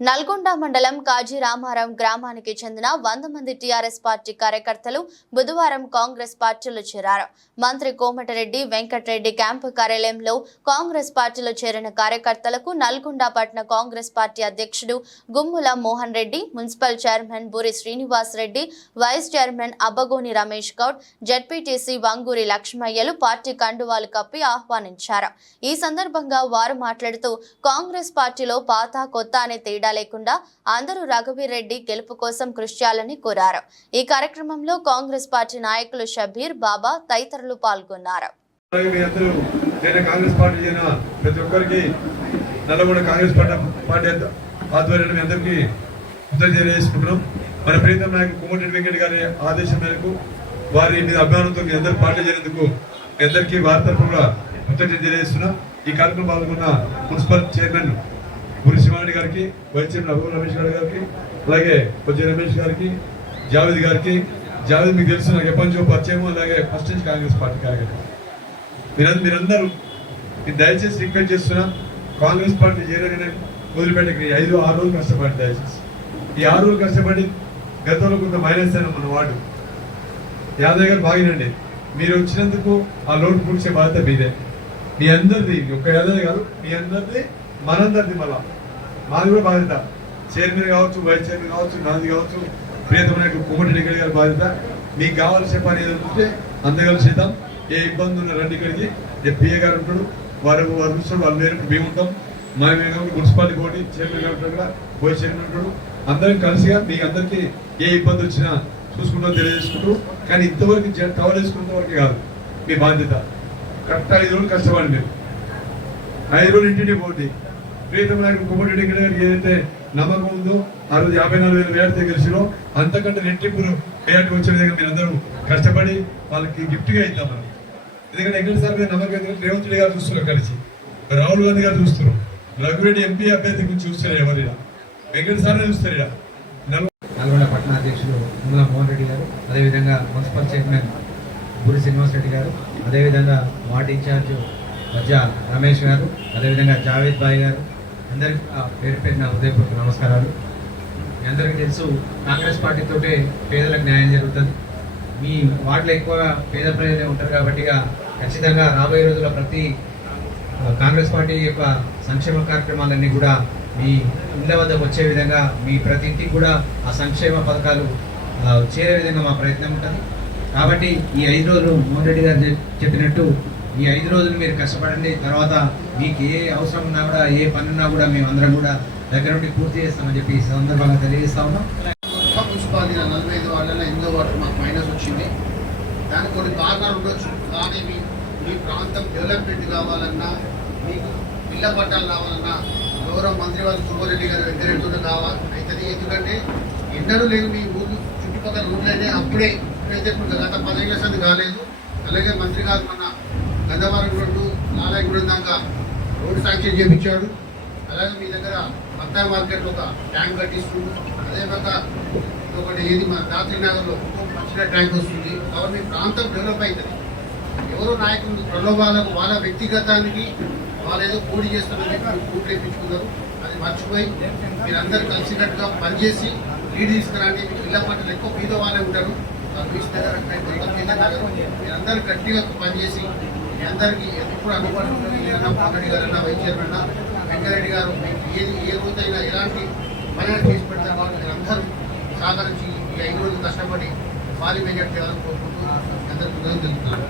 నల్గొండ మండలం కాజీరామారం గ్రామానికి చెందిన వంద మంది టీఆర్ఎస్ పార్టీ కార్యకర్తలు బుధవారం కాంగ్రెస్ పార్టీలో చేరారు. మంత్రి కోమటిరెడ్డి వెంకటరెడ్డి క్యాంపు కార్యాలయంలో కాంగ్రెస్ పార్టీలో చేరిన కార్యకర్తలకు నల్గొండ పట్టణ కాంగ్రెస్ పార్టీ అధ్యక్షుడు Gummula Mohan Reddy municipal chairman Boori Srinivas Reddy vice chairman Abbagoni Ramesh Goud ZPTC Vanguri లక్ష్మయ్యలు party కండువాలు కప్పి ఆహ్వానించారు. ఈ సందర్భంగా వారు మాట్లాడుతూ కాంగ్రెస్ పార్టీలో పాత కొత్త అనే తేడా లేకుండా అందరూ రఘువీర్ రెడ్డి గెలుపు కోసం కృషి చేయాలని కోరారు. ఈ కార్యక్రమంలో కాంగ్రెస్ పార్టీ నాయకులు షబీర్ బాబా తదితరులు పాల్గొన్నారు. కాంగ్రెస్ పార్టీ ప్రతి ఒక్కరికి నల్లగొండ కాంగ్రెస్ పార్టీ ఆధ్వర్యంలో మీ అందరికీ తెలియజేసుకుంటున్నాం. మన ప్రీతం నాయకు కోమటిరెడ్డి వెంకట్ గారి ఆదేశం మేరకు వారి మీద అభిమానంతో మీ అందరూ పార్టీ చేరేందుకు మీ అందరికీ వారి తరఫున కృతజ్ఞత తెలియజేస్తున్నాం. ఈ కార్యక్రమం పాల్గొన్న మున్సిపల్ చైర్మన్ నారాయణ గారికి వైస్ చైర్మన్ రమేష్ గారి గారికి అలాగే కొద్ది రమేష్ గారికి జావేద్ గారికి. జావేద్ మీకు తెలుసు నాకు ఎప్పటి నుంచో అలాగే ఫస్ట్ నుంచి కాంగ్రెస్ పార్టీ కార్యకర్త మీరందరూ మీరందరూ నేను దయచేసి రిక్వెస్ట్ చేస్తున్నా కాంగ్రెస్ పార్టీ చేరని వదిలిపెట్టక ఐదు ఆరు రోజులు కష్టపడి దయచేసి. ఈ ఆరు రోజులు కష్టపడి గతంలో కొంత మైనస్ అయినా మన వాడు యాదవ్ గారు బాగినండి మీరు వచ్చినందుకు ఆ లోటు పూడ్చే బాధ్యత మీదే. మీ అందరిది ఒక్క యాదవ్ గారు మీ అందరిది మనందరిది మళ్ళా. మాది కూడా బాధ్యత. చైర్మన్ కావచ్చు వైస్ చైర్మన్ కావచ్చు నాది కావచ్చు ప్రియతమైన నాయకుడు కోమటి వెంకట గారి బాధ్యత. మీకు కావాల్సిన పని ఏదో ఉంటే అందగలిసి చేద్దాం. ఏ ఇబ్బంది ఉన్న రండి ఇక్కడికి. ఏ పిఏ గారు ఉంటాడు వారు వారు చూస్తారు వాళ్ళు వేరే మేము ఉంటాం. మా మీద మున్సిపాలిటీ బోర్డు చైర్మన్ గారు కూడా వైస్ చైర్మన్ ఉంటాడు అందరం కలిసిగా మీకు అందరికీ ఏ ఇబ్బంది వచ్చినా చూసుకుంటూ తెలియజేసుకుంటూ కానీ ఇంతవరకు జ- టవల్ వేసుకున్నంత వరకు కాదు మీ బాధ్యత. కరెక్ట్ ఐదు రోజులు కష్టపడి మీరు. ఐదు రోజులు ఇంటిని పోటీ ప్రీతం నాయకుడు కుమ్మటి వెంకట గారికి ఏదైతే నమ్మకం ఉందో ఆ రోజు యాభై నాలుగు వేల వేట గెలిచిలో అంతకంటే రెట్టింపులు మేడకు వచ్చే విధంగా మీరు అందరూ కష్టపడి వాళ్ళకి గిఫ్ట్గా ఇద్దాం మనం ఎందుకంటే వెంకట సార్ మీద నమ్మకం రేవంత్ రెడ్డి గారు చూస్తున్నారు కలిసి. రాహుల్ గాంధీ గారు చూస్తున్నారు. రఘురెడ్డి ఎంపీ అభ్యర్థి గురించి చూస్తారు ఎవరైనా. వెంకట సార్ చూస్తారు ఇక్కడ నల్గొండ పట్టణ అధ్యక్షులు ముల్లా మోహన్ రెడ్డి గారు అదేవిధంగా మున్సిపల్ చైర్మన్ గురి శ్రీనివాస్ రెడ్డి గారు అదేవిధంగా వార్డు ఇన్ఛార్జ్ మధ్య రమేష్ గారు అదేవిధంగా జావేద్ బాయ్ గారు అందరికి ఆ పేరు పేరున హృదయపూర్వక నమస్కారాలు. మీ అందరికీ తెలుసు కాంగ్రెస్ పార్టీతోటే పేదలకు న్యాయం జరుగుతుంది. మీ వార్డులో ఎక్కువగా పేద ప్రజలే ఉంటారు కాబట్టి ఇక ఖచ్చితంగా రాబోయే రోజుల్లో ప్రతి కాంగ్రెస్ పార్టీ యొక్క సంక్షేమ కార్యక్రమాలన్నీ కూడా మీ ఇళ్ళ వద్దకు వచ్చే విధంగా మీ ప్రతి ఇంటికి కూడా ఆ సంక్షేమ పథకాలు చేరే విధంగా మా ప్రయత్నం ఉంటుంది. కాబట్టి ఈ ఐదు రోజులు మోహన్ రెడ్డి గారు చెప్పినట్టు ఈ ఐదు రోజులు మీరు కష్టపడండి. తర్వాత మీకు ఏ అవసరం ఉన్నా కూడా ఏ పని ఉన్నా కూడా మేము అందరం కూడా దగ్గర నుండి పూర్తి చేస్తామని చెప్పి ఈ సందర్భంగా తెలియజేస్తా ఉన్నాం. మున్సిపాలిటీ నలభై ఐదు వాళ్ళలో ఎనిమిదో వాటర్ మాకు మైనస్ వచ్చింది. దానికి కొన్ని కారణాలు ఉండొచ్చు. కానీ మీ మీ ప్రాంతం డెవలప్మెంట్ కావాలన్నా మీకు ఇళ్ళ పట్టాలు కావాలన్నా గౌరవ మంత్రి వాళ్ళు సుబ్బారెడ్డి గారు వెంకరెడ్డి కావాలి అవుతుంది ఎందుకంటే ఎన్నడూ లేదు మీ ఊరు చుట్టుపక్కల ఊళ్ళైతే అప్పుడే ఇప్పుడైతే గత పదిహేను లక్షలు కాలేదు. అలాగే మంత్రి గారు మన గంధవరం రోడ్డు నారాయణగూడెం దాకా రోడ్డు శాంక్షన్ చేయించాడు అలాగే మీ దగ్గర బత్తాయి మార్కెట్ ఒక ట్యాంక్ కట్టిస్తుంది. అదేవిధంగా ఇంకొకటి ఒకటి ఏది మన రాత్రి నగర్లో మంచిగా ట్యాంక్ వస్తుంది. కాబట్టి ప్రాంతం డెవలప్ అవుతుంది. ఎవరో నాయకులు ప్రలోభాలకు వాళ్ళ వ్యక్తిగతానికి వాళ్ళు ఏదో పోటీ చేస్తారని చెప్పి కూట్లు అది మర్చిపోయి మీరందరూ కలిసికట్టుగా పనిచేసి లీడ్ తీసుకురండి. మీకు ఇళ్ళ పట్ల ఎక్కువ మీద వాళ్ళే ఉంటారు బీచ్ దగ్గర మీరందరూ గట్టిగా పనిచేసి మీ అందరికీ ఎప్పుడు అందుబాటులో ఉండండి. మీరన్నా గారు అన్నా వైస్ చైర్మన్ వెంకరెడ్డి గారు ఏది ఏ రోజైనా ఎలాంటి పని చేసి పెడతారు కాబట్టి మీరందరూ సహకరించి ఈ ఐదు రోజులు కష్టపడి పాలి మెజార్టీ చేయాలని కోరుకుంటూ అందరికీ కృతజ్ఞతలు తెలుపుతున్నాను